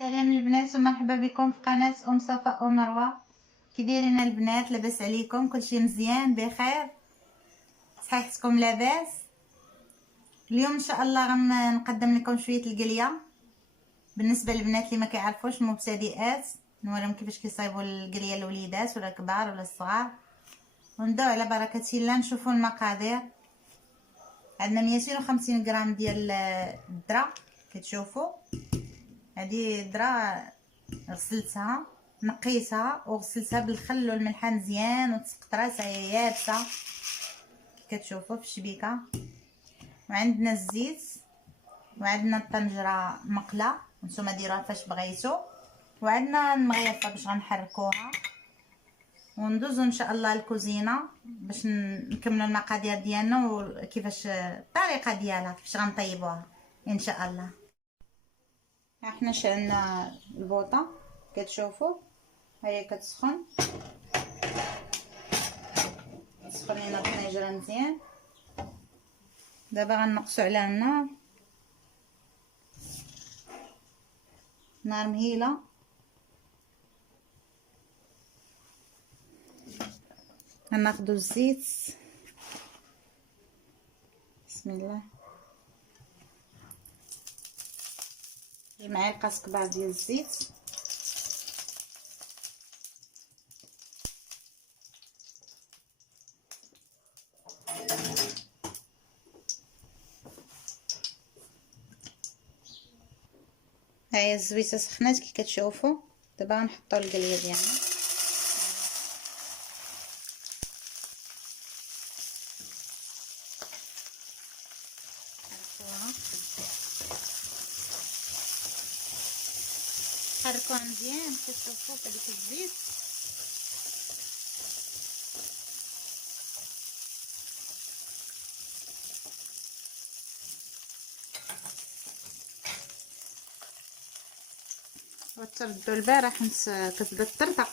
سلام البنات ومرحبا بكم في قناة صفاء ومروة. كي دايرين البنات؟ لاباس عليكم؟ كلشي مزيان بخير؟ صحيحتكم لاباس؟ اليوم ان شاء الله غنقدم لكم شويه القليه. بالنسبه للبنات اللي ما كيعرفوش مبتدئات نوريهم كيفاش كيصايبوا القليه الوليدات ولا الكبار ولا الصغار. ونبداو على بركه الله. نشوفوا المقادير. عندنا 250 غرام ديال الذره كتشوفوا. هذه الذره غسلتها نقيتها وغسلتها بالخل والملح مزيان وتسقطرات يابسه كتشوفوا في الشبيكه. وعندنا الزيت وعندنا الطنجره مقله نتوما ديروها فاش بغيتو. وعندنا المغيفه باش غنحركوها وندوزو ان شاء الله الكوزينه باش نكملوا المقادير ديالنا وكيفاش الطريقه ديالها كيفاش غنطيبوها ان شاء الله. احنا شعلنا البوطه كتشوفوا هي كتسخن. سخن لينا الطنجره مزيان. دابا غنقصوا عليها النار، نار مهيله. غناخدو الزيت، بسم الله، معلقه كبار ديال الزيت. هاهي الزويته سخنات كي كتشوفوا. دابا غنحطوا القليه ديالنا. حركوها مزيان كتشوفوا في هذيك الزيت. وتردوا البال راح كتبدا تطرطق.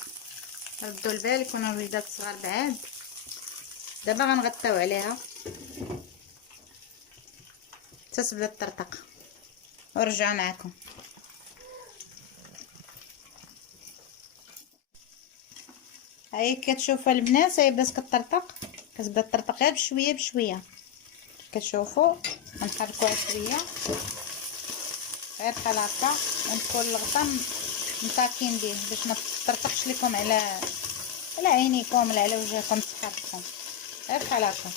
ردوا البال يكونوا الوليدات صغار بعاد. دابا غنغطيو عليها حتى تبدا تطرطق ونرجعوا معكم. هاي كتشوفوا البنات هي بدات كتطرطق، كتبدا تطرطق غير بشويه بشويه كتشوفوا. غنحركوها شويه غير بحال هكا ونكون الغطا مطاكين به باش ما تطرطقش لكم على عينيكم ولا على وجهكم تحركوا غير بحال هكا.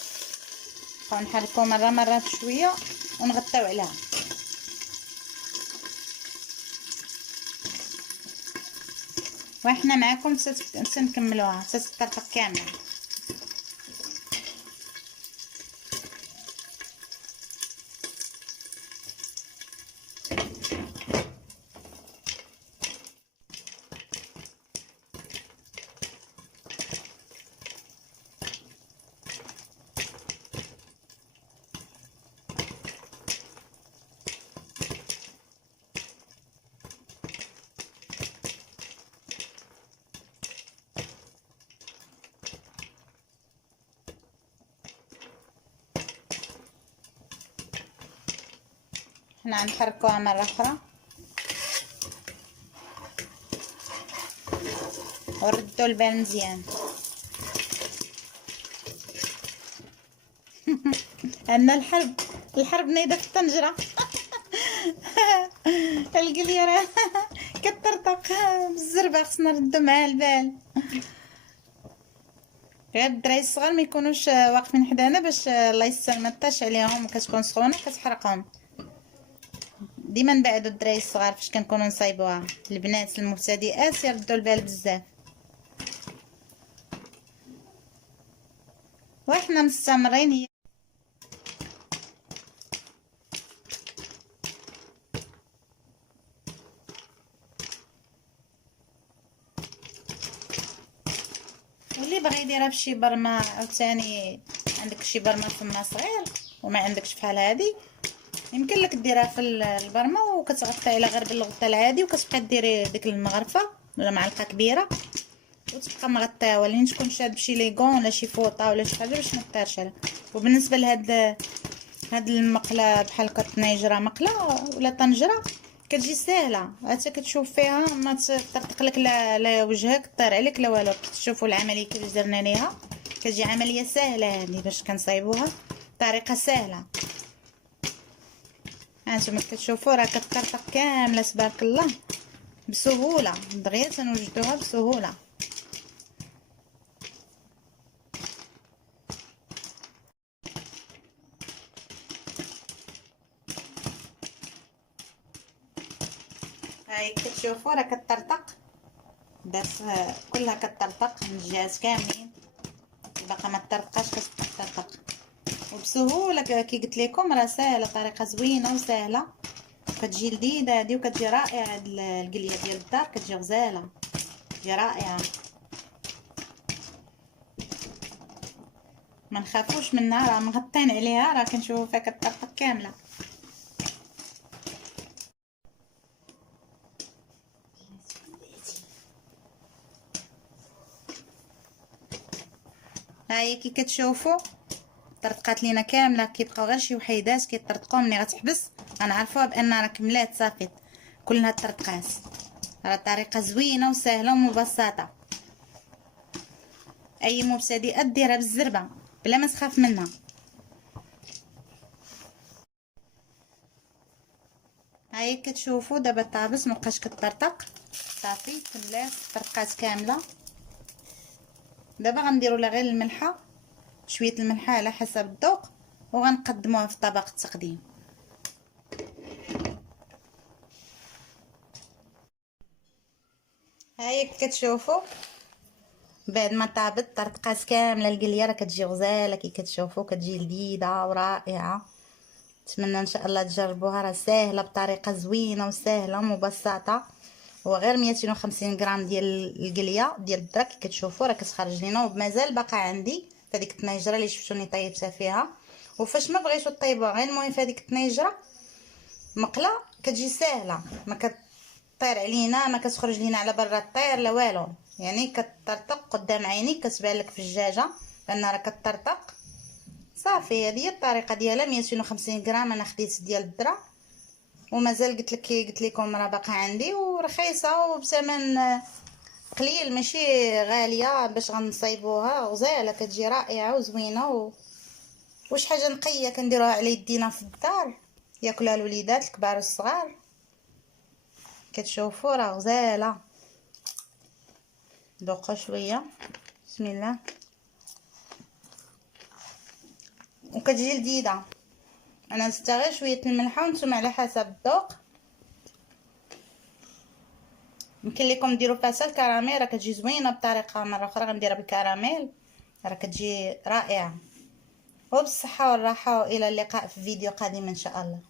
نحركوا مره بشويه ونغطيو عليها. وحنا معكم سنكملوها تتطرطق كامله. حنا غنحركوها مره اخرى وردوا البال مزيان. عندنا الحرب نايده في الطنجره. القليه راه كتطرطق بالزربه، خصنا نردوا معاها البال. غير الدراري الصغار ما يكونوش واقفين حدانا باش الله يستر ما طاش عليهم وكتكون سخونه كتحرقهم. ديما نبعدوا الدراري الصغار فاش كنكونوا نصايبوها. البنات المبتدئات يردوا البال بزاف. وحنا مستمرين. واللي بغى يديرها بشي برمه عاوتاني، عندك شي برمه فما صغير وما عندكش بحال هادي، يمكن لك ديرها في البرمه وكتغطي على غير بالغطاء العادي وكتبقى ديري ديك المغرفه ولا معلقه كبيره وتبقى مغطيه، ولكن تكون شاد بشي ليغون ولا شي فوطه ولا شي حاجه باش ما تطيرش عليها. وبالنسبه لهاد المقله بحال كطنيجره مقله ولا طنجره كتجي ساهله، حتى كتشوف فيها ما تطرطق لك لا وجهك طير عليك لا والو. كتشوفوا العمليه كيفاش درنا ليها، كتجي عمليه سهله هذه باش كنصايبوها بطريقه سهله. هانتوما كتشوفوا راه كتطرطق كامله تبارك الله بسهوله، دغيا تنوجدوها بسهوله. هاي كتشوفوا راه كتطرطق، دات كلها كتطرطق من الجهات كاملين، باقا ما تطرطقاش كتطرطق وبسهوله. كي قلت لكم راه ساهله، طريقه زوينه وسهله، كتجي لذيذه هذه وكتجي رائعه. هاد القليه ديال الدار كتجي غزاله، كتجي رائعه، ما نخافوش منها، راه مغطين عليها، راه كنشوفوا فيها كتطرطق كامله. هاهي كي كتشوفوا طرطقات لينا كامله، كيبقاو غير شي وحيدات كيطرطقوا. ملي غتحبس غنعرفوها بان راه كملات صافي كلها طرطقات. راه طريقه زوينه وسهله ومبسطه، اي مبتدئه ديرها بالزربه بلا ما تخاف منها. هاهي كتشوفوا دابا طابت مابقاش كطرطق صافي كملات طرقات كامله. دابا غنديروا لها غير الملحه، شويه الملحه على حسب الذوق، وغنقدموها في طبق التقديم. هاهي كتشوفوا بعد ما طابت طرطقات كامله القليه راه كتجي غزاله كي كتشوفوا، كتجي لذيذه ورائعه. نتمنى ان شاء الله تجربوها، راه ساهله بطريقه زوينه وسهله ومبسطه. هو غير 250 غرام ديال القليه ديال الدرك كي كتشوفوا راه كتخرج لينا، ومازال باقا عندي فهاديك الطنيجره اللي شفتوني طيبتها فيها. وفاش ما بغيتو طيبوها غير المهم فهاديك الطنيجره مقله كتجي ساهله، ما كطير علينا، ما كتخرج لينا على برا الطير لا والو، يعني كتطرطق قدام عينيك كتبان لك في الدجاجه لان راه كتطرطق صافي. هذه هي الطريقه ديالها. 250 غرام انا خديت ديال الذره، ومازال قلت لكم راه باقا عندي ورخيصه وبثمن قليل، ماشي غاليه باش غنصايبوها. غزاله كتجي رائعه وزوينه وش حاجه نقيه كنديروها على يدينا في الدار ياكلها الوليدات الكبار والصغار. كتشوفوا راه غزاله. ذوقوا شويه، بسم الله، وكتجي لذيذه. انا زدت غير شويه الملحه وانتم على حسب الذوق. يمكن لكم ديروا فيها حتى الكراميل، راه كتجي زوينه بطريقه. مره اخرى غنديرها بالكراميل، راه كتجي رائعه. وبالصحه والراحه، والى اللقاء في فيديو قادم ان شاء الله.